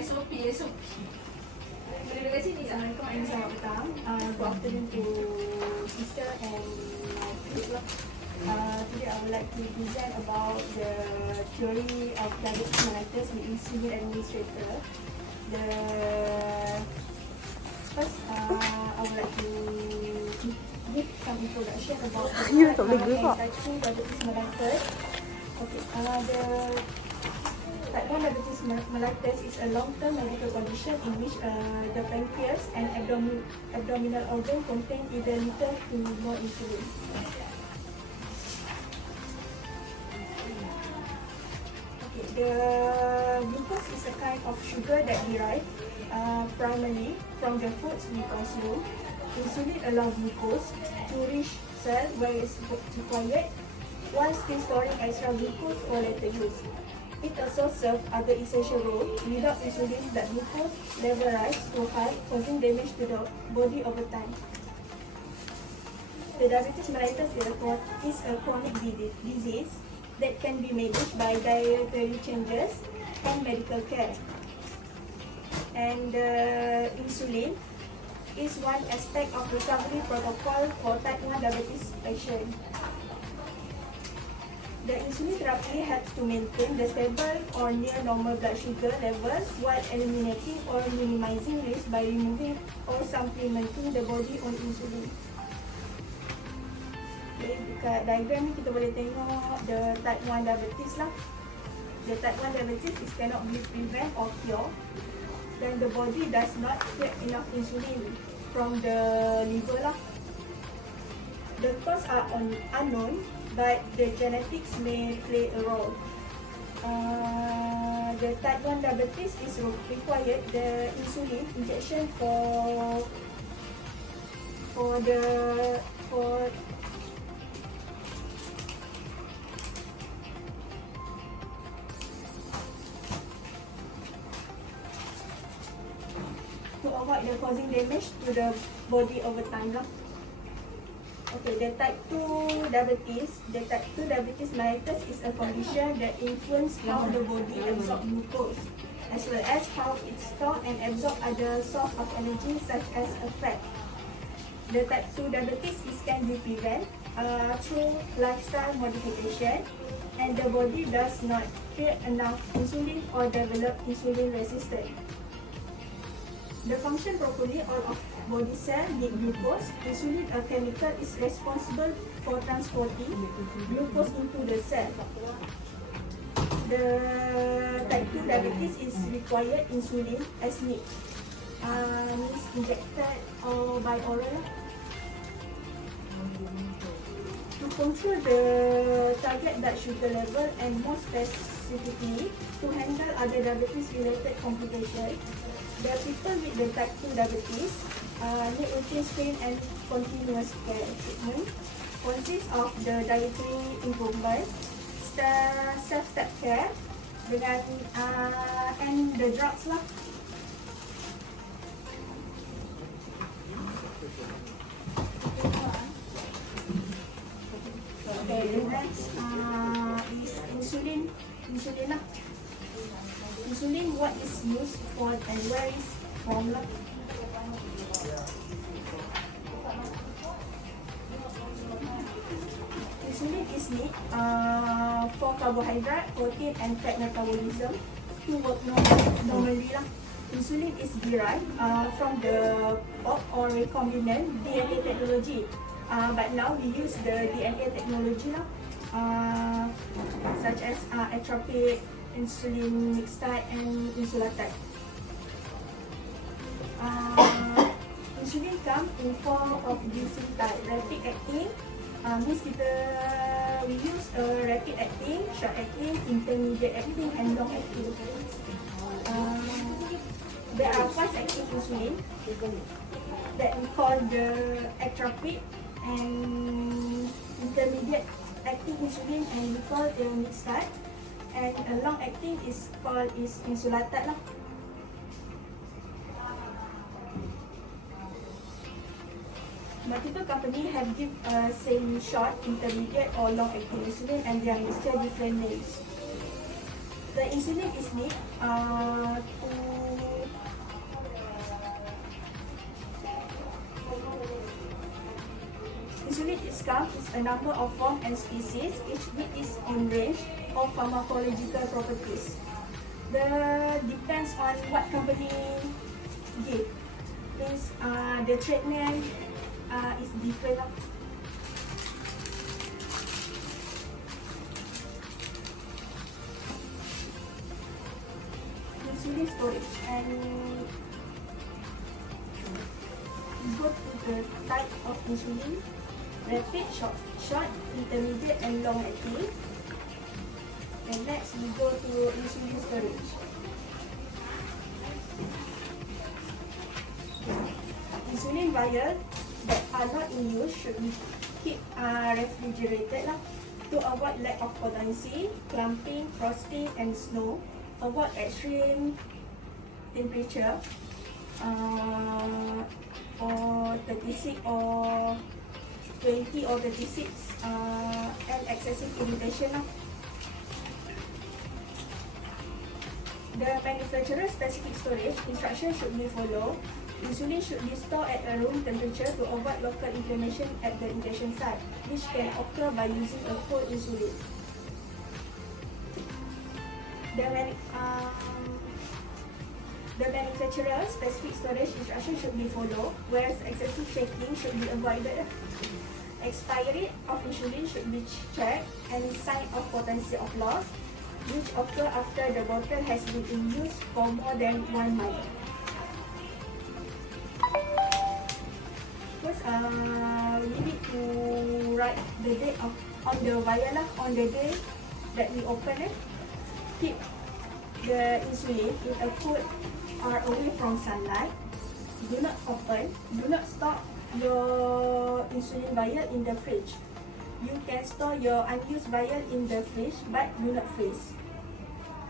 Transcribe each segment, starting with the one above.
SOP. Boleh dekat sini tak? Assalamualaikum and selamat petang. Good afternoon to sister and my group lah. Today I would like to present about the theory of diabetes mellitus with insulin administrator. First, I would like to give some introduction about the type 2 diabetes mellitus. Okay, the type 1 diabetes mellitus is a long-term medical condition in which the pancreas and abdominal organ contain either little to no insulin. Okay, the glucose is a kind of sugar that derived primarily from the foods we consume. Insulin allows glucose to reach cell where it's required, while still storing extra glucose for later use. It also serves other essential roles. Without insulin, the glucose level rises too high, causing damage to the body over time. The diabetes mellitus is a chronic disease that can be managed by dietary changes and medical care. And insulin is one aspect of recovery protocol for type 1 diabetes patients. The insulin therapy helps to maintain the stable or near normal blood sugar levels while eliminating or minimizing risk by removing or supplementing the body on insulin. Okay, dekat diagram ni kita boleh tengok the type 1 diabetes lah. The type 1 diabetes is cannot be prevent or cure. Then the body does not create enough insulin from the liver lah. The cause are unknown, but the genetics may play a role. The type 1 diabetes is required the insulin injection for to avoid the causing damage to the body over time lah. Okay, the type 2 diabetes mellitus is a condition that influences how the body absorbs glucose, as well as how it stores and absorbs other sources of energy such as fat. The type 2 diabetes can be prevented through lifestyle modification, and the body does not create enough insulin or develop insulin resistance. The function properly, all of body cell need glucose. Insulin, a chemical, is responsible for transporting glucose into the cell. The type 2 diabetes is required insulin as need, means injected or by oral. To control the target blood sugar level and more specifically to handle other diabetes related complications, the people with the type 2 diabetes need routine screen and continuous care treatment. Consists of the dietary improvement, self-step care dengan and the drugs lah. Okay, the next is insulin lah. Insulin, what is used for and where is from lah. Insulin is needed for carbohydrate, protein and fat metabolism to work normally lah. Insulin is derived from the pork or recombinant DNA technology. But now we use the DNA technology lah, such as atrophic, insulin mixtide and insulatide. Insulin come in form of using type rapid acting, means we use rapid acting, short acting, intermediate acting and long acting. There are fast acting insulin that we call the atrophic, and intermediate acting insulin and we call the mixtide, and a long acting is called insulatide lah. Multiple companies have given same short, intermediate or long acting insulin and they are listed different names. The insulin is needed to Insulin is a number of forms and species, each with its own range of pharmacological properties. Depends on what company give. Means the treatment is different. Insulin storage, and go to the type of insulin: rapid, short, intermediate, and long acting. And next we go to insulin storage. Insulin vials that are not in use should be kept refrigerated to avoid lack of potency, clumping, frosting, and snow. Avoid extreme temperature for 36 or 20 or 36 and excessive irritation. The manufacturer specific storage instructions should be followed. Insulin should be stored at a room temperature to avoid local inflammation at the injection site, which can occur by using a cold insulin. The manufacturer's specific storage instructions should be followed, whereas excessive shaking should be avoided. Expiry of insulin should be checked. Any sign of potency of loss, which occur after the bottle has been in use for more than 1 month. First, we need to write the date on the vial on the day that we open it. Keep the insulin in a cool or away from sunlight. Do not open. Do not store your insulin vial in the fridge. You can store your unused vial in the fridge, but do not freeze.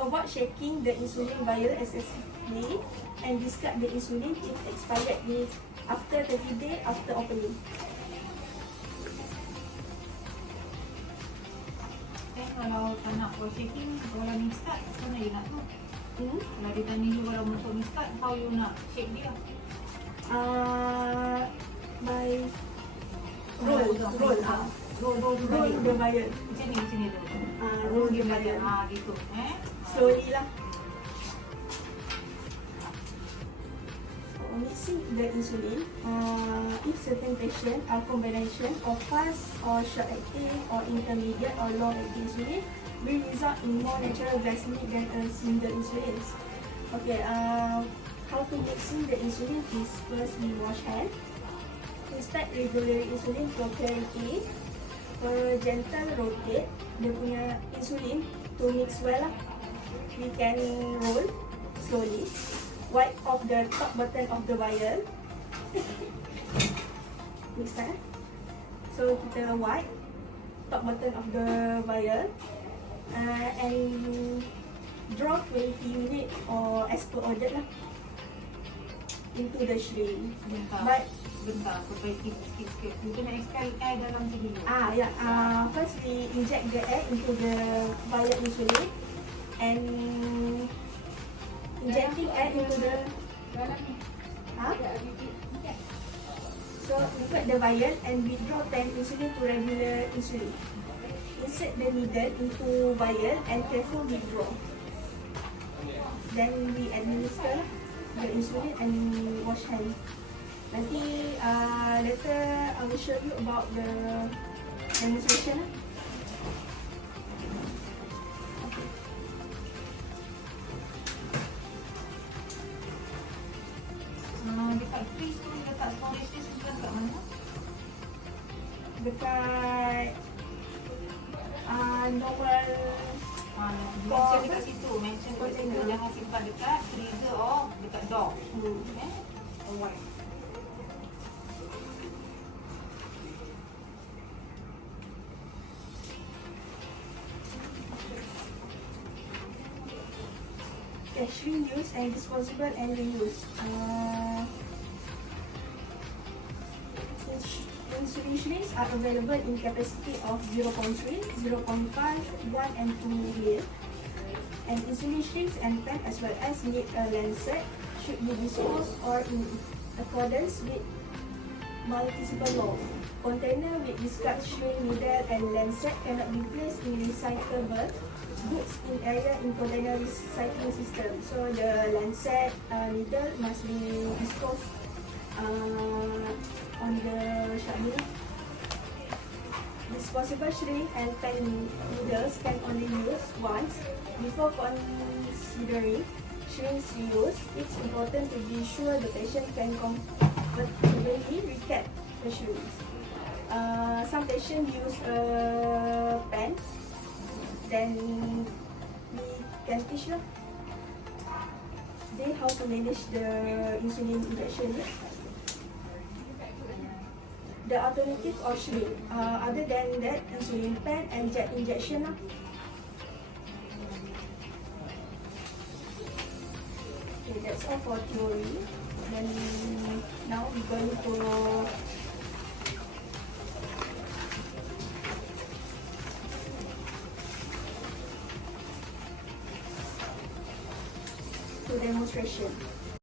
Avoid shaking the insulin vial excessively and discard the insulin if expired after 30 days after opening. Kalau tak nak for shaking, kalau ni start, macam mana you nak tu? Kalau dia tanya you kalau untuk ni start, how you nak shake dia? By roll the vial. Macam ni tu. Roll the vial. Gitu. Slowly lah. Mixing the insulin, if certain patient are combination of fast or short acting or intermediate or long acting insulin will result in more natural glycemic than a single insulin. Okay, how to mixing the insulin is first we wash hand. Inspect regular insulin for clarity. Gentle rotate dia punya insulin to mix well lah. We can roll slowly. Wipe off the top button of the vial. Mix that. So kita wipe top button of the vial and draw 20 unit or as per order lah into the syringe. Sebentar, perbaiki sikit. Kita nak extract air dalam tu dulu. First we inject the air into the vial insulin and injecting air into the so insert the vial and withdraw 10 insulin to regular insulin. Insert the needle into vial and careful withdraw. Then we administer the insulin and wash hand. Nanti later I will show you about the demonstration. Dekat freeze tu, dekat storage ni simpan kat mana? Dekat normal mention dekat situ, jangan simpan dekat freezer or dekat door. Alright. Syringe use and disposable and reuse. Insulin syringes are available in capacity of 0.3, 0.5, 1 and 2 ml. And insulin syringes and pen as well as need a lancet should be disposed or in accordance with multiple law. Container with discard shrink needle and lancet cannot be placed in recyclable goods in area in container recycling system. So the lancet needle must be disposed on the shelf. Disposable shrink and pen needles can only use once. Before considering shrink's use, it's important to be sure the patient can comfortably recap the shrinks. Some patients use a pen, then we can teach them how to manage the insulin injection. The alternative of shrink, other than that, insulin pen and jet injection. Okay, that's all for theory. Then now we're going to demonstration.